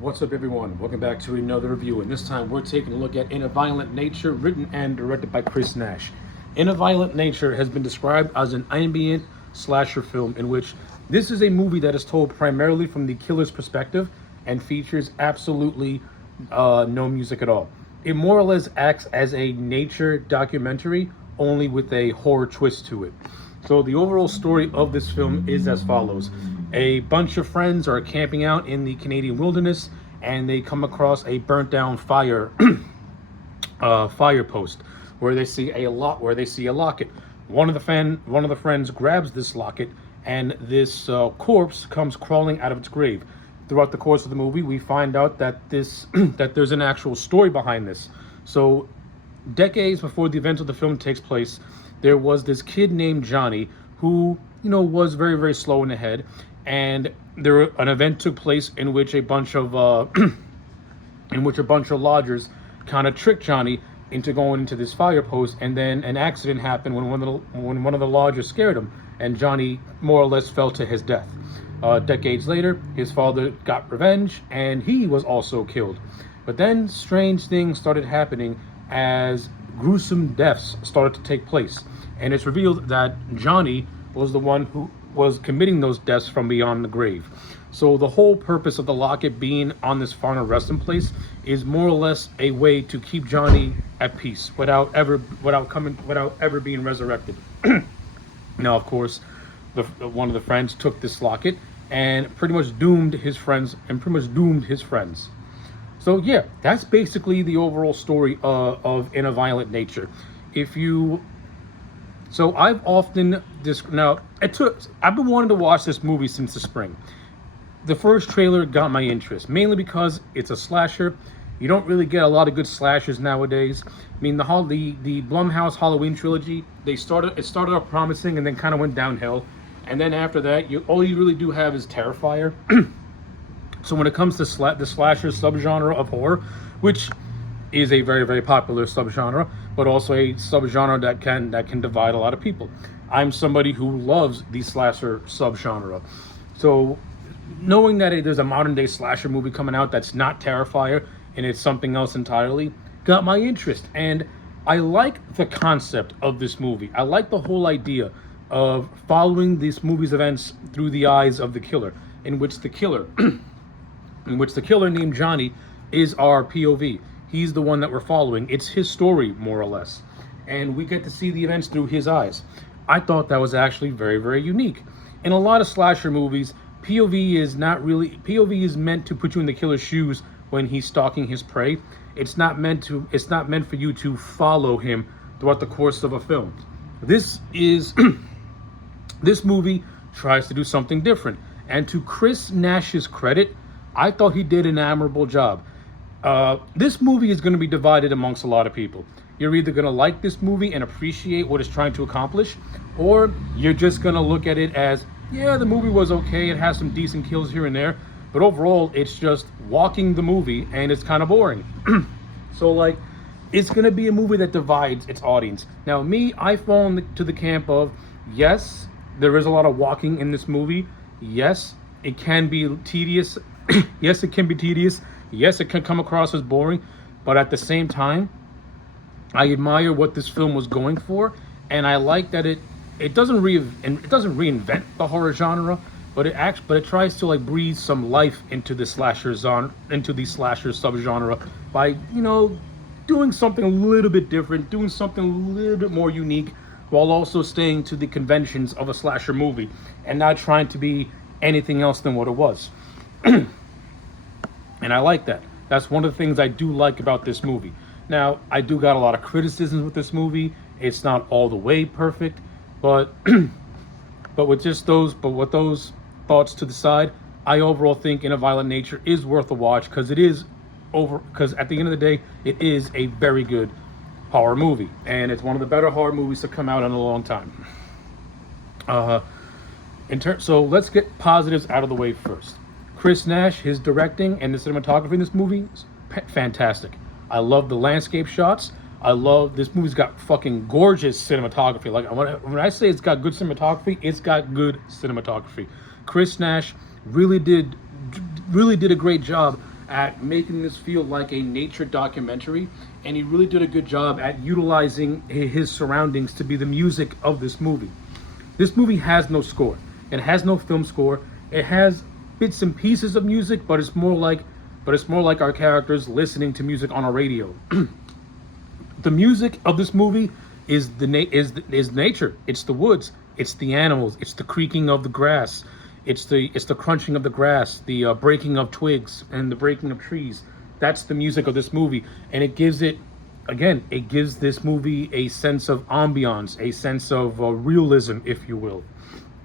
What's up, everyone? Welcome back to another review, and this time we're taking a look at In a Violent Nature, written and directed by Chris Nash. In a Violent Nature has been described as an ambient slasher film in which this is a movie that is told primarily from the killer's perspective and features absolutely no music at all. It more or less acts as a nature documentary, only with a horror twist to it. So the overall story of this film is as follows. A bunch of friends are camping out in the Canadian wilderness and they come across a burnt down fire fire post where they see a locket. One of the friends grabs this locket and this corpse comes crawling out of its grave. Throughout the course of the movie, we find out that this that there's an actual story behind this. So decades before the events of the film takes place, there was this kid named Johnny who, was very, very slow in the head, and an event took place in which a bunch of lodgers kind of tricked Johnny into going into this fire post, and then an accident happened when one of the lodgers scared him, and Johnny more or less fell to his death. Decades later, his father got revenge, and he was also killed. But then strange things started happening as gruesome deaths started to take place, and it's revealed that Johnny was the one who was committing those deaths from beyond the grave. So the whole purpose of the locket being on this final resting place is more or less a way to keep Johnny at peace without ever being resurrected. Now, of course, one of the friends took this locket and pretty much doomed his friends. So yeah, that's basically the overall story of In a Violent Nature. If you, so I've often this now I've been wanting to watch this movie since the spring. The first trailer got my interest mainly because it's a slasher. You don't really get a lot of good slashers nowadays. I mean, the Blumhouse Halloween trilogy, it started off promising and then kind of went downhill. And then after that, all you really do have is Terrifier. So when it comes to the slasher subgenre of horror, which is a very, very popular subgenre, but also a subgenre that can divide a lot of people. I'm somebody who loves the slasher subgenre. So knowing that there's a modern day slasher movie coming out that's not Terrifier and it's something else entirely got my interest. And I like the concept of this movie. I like the whole idea of following this movie's events through the eyes of the killer, in which the killer named Johnny is our POV. He's the one that we're following. It's his story, more or less. And we get to see the events through his eyes. I thought that was actually very, very unique. In a lot of slasher movies, POV is meant to put you in the killer's shoes when he's stalking his prey. It's not meant for you to follow him throughout the course of a film. This movie tries to do something different. And to Chris Nash's credit, I thought he did an admirable job. This movie is going to be divided amongst a lot of people. You're either going to like this movie and appreciate what it's trying to accomplish, or you're just going to look at it as, yeah, the movie was okay, it has some decent kills here and there, but overall, it's just walking the movie, and it's kind of boring. So, it's going to be a movie that divides its audience. Now, I fall into the camp of, yes, there is a lot of walking in this movie. Yes, it can be tedious. Yes, it can be tedious. Yes, it can come across as boring. But at the same time, I admire what this film was going for, and I like that it doesn't reinvent the horror genre, but it tries to breathe some life into the slasher subgenre by doing something a little bit different, doing something a little bit more unique, while also staying to the conventions of a slasher movie and not trying to be anything else than what it was. And I like that. That's one of the things I do like about this movie. Now, I do got a lot of criticisms with this movie. It's not all the way perfect, but with those thoughts to the side, I overall think In a Violent Nature is worth a watch because at the end of the day, it is a very good horror movie, and it's one of the better horror movies to come out in a long time. So let's get positives out of the way first. Chris Nash, his directing and the cinematography in this movie is fantastic. I love the landscape shots. This movie's got fucking gorgeous cinematography. When I say it's got good cinematography, it's got good cinematography. Chris Nash really did a great job at making this feel like a nature documentary, and he really did a good job at utilizing his surroundings to be the music of this movie. This movie has no score. It has no film score. It has bits and pieces of music, but it's more like our characters listening to music on a radio. The music of this movie is is nature. It's the woods. It's the animals. It's the creaking of the grass. It's the crunching of the grass, the breaking of twigs, and the breaking of trees. That's the music of this movie, and it gives this movie a sense of ambiance, a sense of realism, if you will,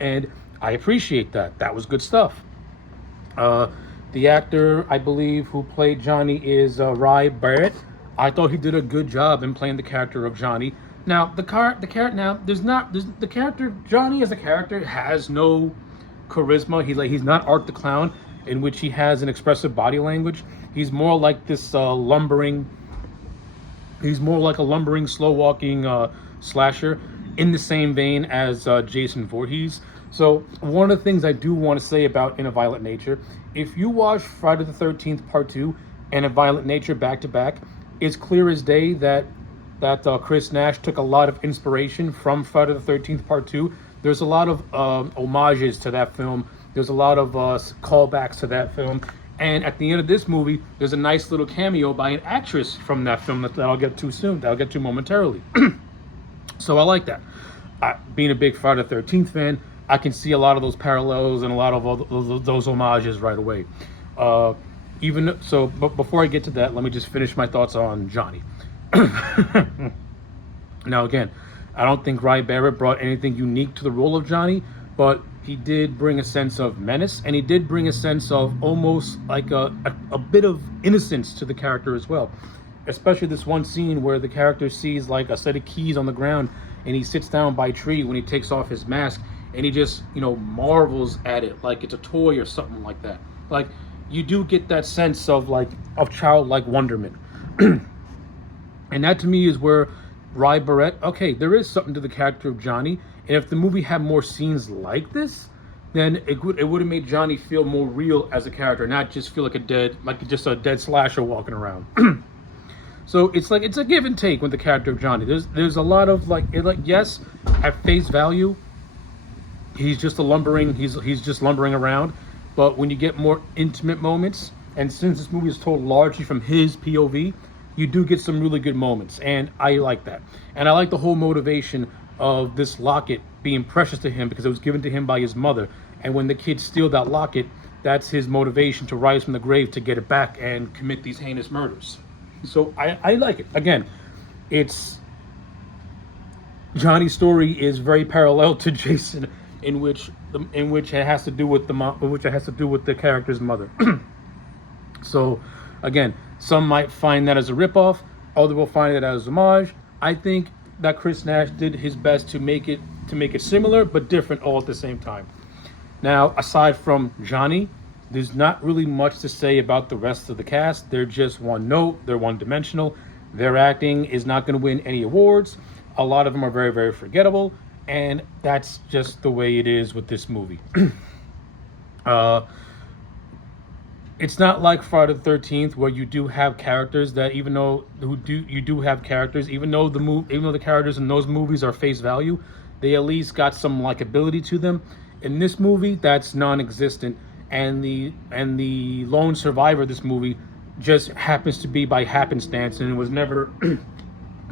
and I appreciate that. That was good stuff. The actor, I believe, who played Johnny is Rye Barrett. I thought he did a good job in playing the character of Johnny. Now, the character now there's the character Johnny as a character has no charisma. He's not Art the Clown, in which he has an expressive body language. He's more like this lumbering. He's more like a lumbering, slow walking slasher, in the same vein as Jason Voorhees. So one of the things I do want to say about In a Violent Nature, if you watch Friday the 13th Part 2 and A Violent Nature back to back, it's clear as day that Chris Nash took a lot of inspiration from Friday the 13th Part 2. There's a lot of homages to that film. There's a lot of callbacks to that film. And at the end of this movie, there's a nice little cameo by an actress from that film that I'll get to soon. That I'll get to momentarily. So I like that. Being a big Friday the 13th fan, I can see a lot of those parallels and a lot of those homages right away. But before I get to that, let me just finish my thoughts on Johnny. Now, again, I don't think Rye Barrett brought anything unique to the role of Johnny, but he did bring a sense of menace, and he did bring a sense of almost like a bit of innocence to the character as well. Especially this one scene where the character sees like a set of keys on the ground, and he sits down by a tree when he takes off his mask, and he just, marvels at it like it's a toy or something like that. Like, you do get that sense of childlike wonderment. And that to me is where Rye Barrett, okay, there is something to the character of Johnny, and if the movie had more scenes like this, then it would have made Johnny feel more real as a character, not just feel like a dead slasher walking around. So it's a give and take with the character of Johnny. There's a lot of yes, at face value, he's just lumbering around, but when you get more intimate moments, and since this movie is told largely from his POV, you do get some really good moments, and I like that. And I like the whole motivation of this locket being precious to him because it was given to him by his mother. And when the kids steal that locket, that's his motivation to rise from the grave to get it back and commit these heinous murders. So I like it. Again, Johnny's story is very parallel to Jason, in which it has to do with the character's mother. So, again, some might find that as a ripoff, others will find it as homage. I think that Chris Nash did his best to make it similar but different all at the same time. Now, aside from Johnny, there's not really much to say about the rest of the cast. They're just one note. They're one-dimensional. Their acting is not going to win any awards. A lot of them are very, very forgettable, and that's just the way it is with this movie. It's not like Friday the 13th where you do have characters that even though the characters in those movies are face value, they at least got some likability to them. In this movie, that's non-existent, and the lone survivor of this movie just happens to be by happenstance, and it was never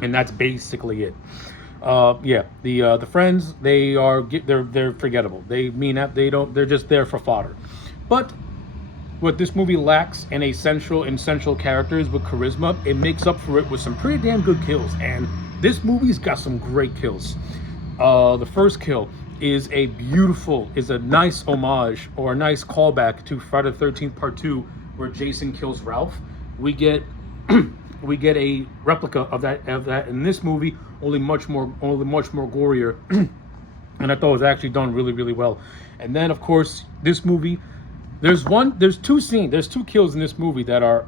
and that's basically it. The friends, they're forgettable. They're just there for fodder. But what this movie lacks in essential characters with charisma, it makes up for it with some pretty damn good kills. And this movie's got some great kills. The first kill is a nice homage or a nice callback to Friday the 13th Part 2, where Jason kills Ralph. We get a replica of that in this movie, only much more gorier. And I thought it was actually done really, really well. And then, of course, this movie, there's two kills in this movie that are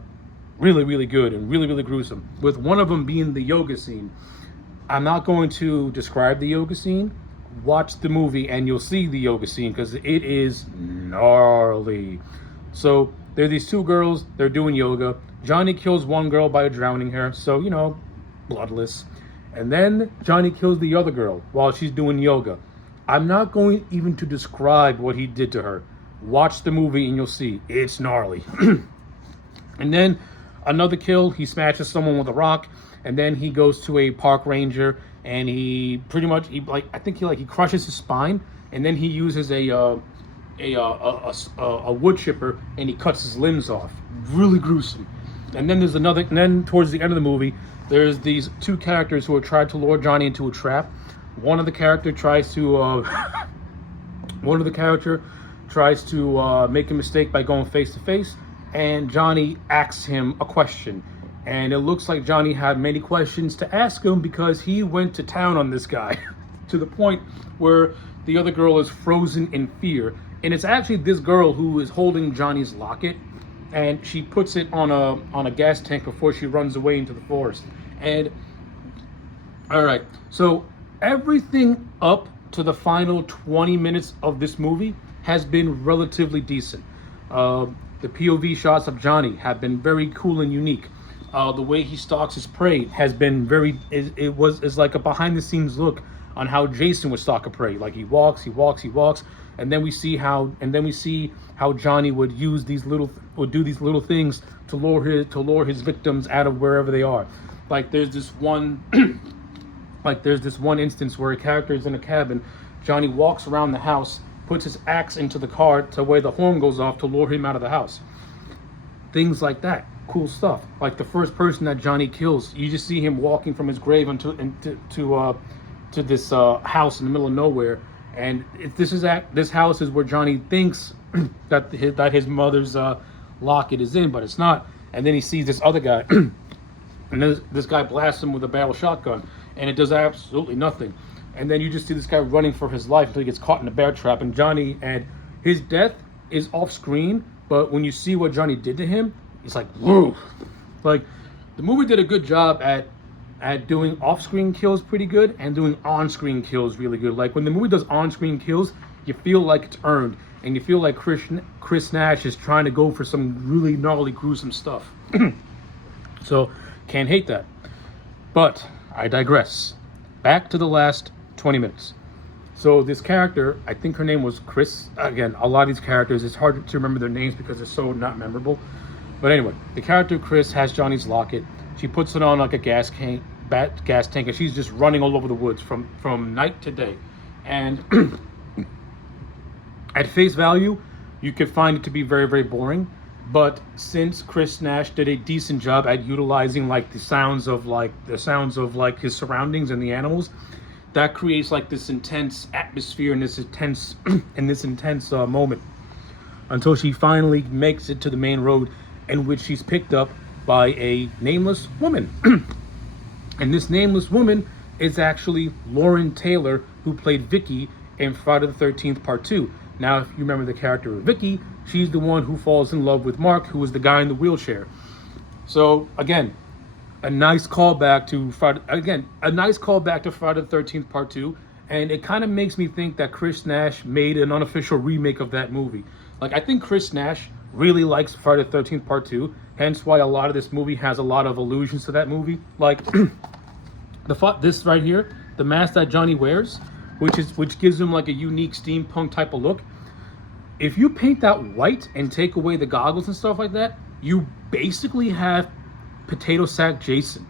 really, really good and really, really gruesome, with one of them being the yoga scene. I'm not going to describe the yoga scene. Watch the movie and you'll see the yoga scene because it is gnarly. So there are these two girls. They're doing yoga. Johnny kills one girl by drowning her, so bloodless. And then Johnny kills the other girl while she's doing yoga. I'm not going even to describe what he did to her. Watch the movie and you'll see. It's gnarly. And then another kill, he smashes someone with a rock, and then he goes to a park ranger and he pretty much he crushes his spine, and then he uses a wood chipper and he cuts his limbs off. Really gruesome. And then towards the end of the movie, there's these two characters who are trying to lure Johnny into a trap. One of the character tries to make a mistake by going face to face, and Johnny asks him a question. And it looks like Johnny had many questions to ask him because he went to town on this guy to the point where the other girl is frozen in fear. And it's actually this girl who is holding Johnny's locket, and she puts it on a gas tank before she runs away into the forest. And all right, so everything up to the final 20 minutes of this movie has been relatively decent. The POV shots of Johnny have been very cool and unique. The way he stalks his prey has been is like a behind the scenes look on how Jason would stalk a prey. Like he walks, and then we see how Johnny would do these little things to lure his victims out of wherever they are. Like there's this one instance where a character is in a cabin. Johnny walks around the house, puts his axe into the car to where the horn goes off to lure him out of the house. Things like that. Cool stuff. Like the first person that Johnny kills, you just see him walking from his grave to this house in the middle of nowhere. And this house is where Johnny thinks that his mother's locket is in, but it's not. And then he sees this other guy, and this guy blasts him with a barrel shotgun, and it does absolutely nothing. And then you just see this guy running for his life until he gets caught in a bear trap. And his death is off screen, but when you see what Johnny did to him, it's like, whoa. Like, the movie did a good job at doing off-screen kills pretty good and doing on-screen kills really good. Like, when the movie does on-screen kills, you feel like it's earned, and you feel like Chris Nash is trying to go for some really gnarly, gruesome stuff. So, can't hate that. But, I digress. Back to the last 20 minutes. So this character, I think her name was Chris. Again, a lot of these characters, it's hard to remember their names because they're so not memorable. But anyway, the character Chris has Johnny's locket. She puts it on like a gas tank, and she's just running all over the woods from night to day. And at face value, you could find it to be very, very boring. But since Chris Nash did a decent job at utilizing like the sounds of his surroundings and the animals, that creates like this intense atmosphere and this intense moment until she finally makes it to the main road, in which she's picked up by a nameless woman. And this nameless woman is actually Lauren Taylor, who played Vicky in Friday the 13th Part 2. Now, if you remember the character of Vicky, she's the one who falls in love with Mark, who is the guy in the wheelchair. So again, a nice callback to Friday the 13th Part 2, and it kind of makes me think that Chris Nash made an unofficial remake of that movie. Like, I think Chris Nash really likes Friday the 13th Part 2, hence why a lot of this movie has a lot of allusions to that movie. Like, this right here, the mask that Johnny wears, which gives him like a unique steampunk type of look. If you paint that white and take away the goggles and stuff like that, you basically have Potato Sack Jason.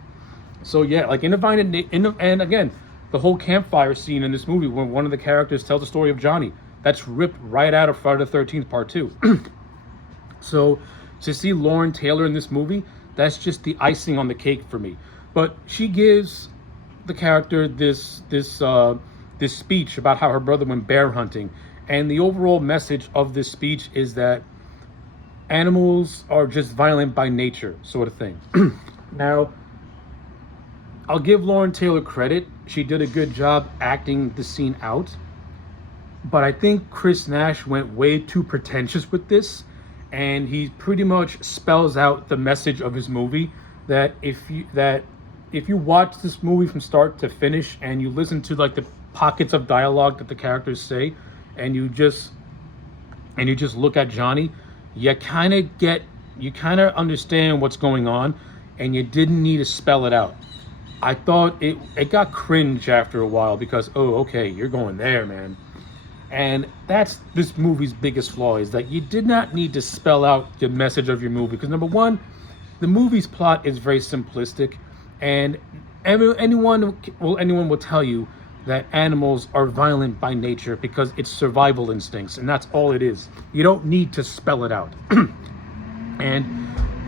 So yeah, like and again, the whole campfire scene in this movie where one of the characters tells the story of Johnny, that's ripped right out of Friday the 13th Part 2. So to see Lauren Taylor in this movie, that's just the icing on the cake for me. But she gives the character this speech about how her brother went bear hunting, and the overall message of this speech is that animals are just violent by nature, sort of thing. Now, I'll give Lauren Taylor credit. She did a good job acting the scene out. But I think Chris Nash went way too pretentious with this. And he pretty much spells out the message of his movie that if you watch this movie from start to finish and you listen to like the pockets of dialogue that the characters say, and you just look at Johnny, you kind of understand what's going on, and you didn't need to spell it out. I thought it got cringe after a while because, oh, okay, you're going there, man. And that's this movie's biggest flaw, is that you did not need to spell out the message of your movie. Because number one, the movie's plot is very simplistic, and anyone will tell you that animals are violent by nature because it's survival instincts, and that's all it is. You don't need to spell it out. and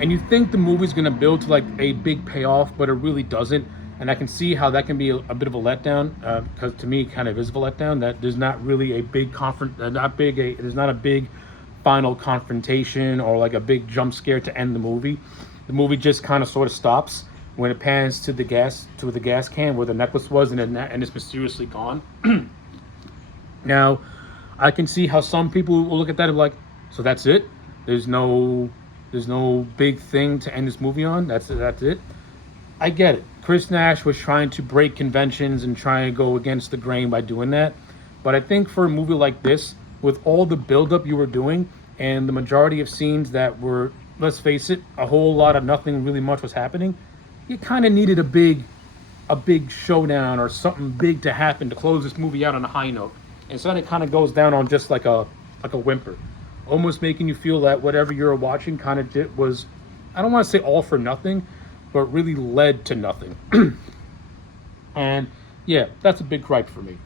and you think the movie's going to build to like a big payoff, but it really doesn't. And I can see how that can be a bit of a letdown, because to me, it kind of is a letdown that there's not really a big there's not a big final confrontation or like a big jump scare to end the movie. The movie just kind of sort of stops when it pans to the gas can where the necklace was, and it's mysteriously gone. Now, I can see how some people will look at that and be like, so that's it? There's no big thing to end this movie on? That's it? I get it. Chris Nash was trying to break conventions and try and go against the grain by doing that. But I think for a movie like this, with all the buildup you were doing and the majority of scenes that were, let's face it, a whole lot of nothing really much was happening, you kind of needed a big showdown or something big to happen to close this movie out on a high note. Instead, it kind of goes down on just like a whimper, almost making you feel that whatever you're watching kind of was, I don't want to say all for nothing, but really led to nothing. And yeah, that's a big gripe for me.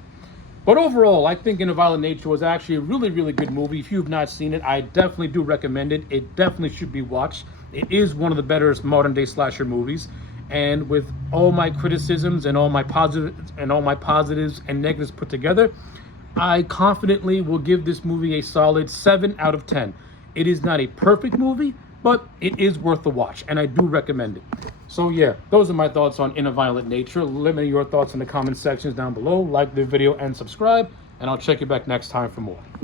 But overall, I think In a Violent Nature was actually a really, really good movie. If you've not seen it, I definitely do recommend it. It definitely should be watched. It is one of the better modern day slasher movies. And with all my criticisms and all my positives and negatives put together, I confidently will give this movie a solid 7 out of 10. It is not a perfect movie, but it is worth the watch, and I do recommend it. So yeah, those are my thoughts on In a Violent Nature. Let me know your thoughts in the comment sections down below. Like the video and subscribe, and I'll check you back next time for more.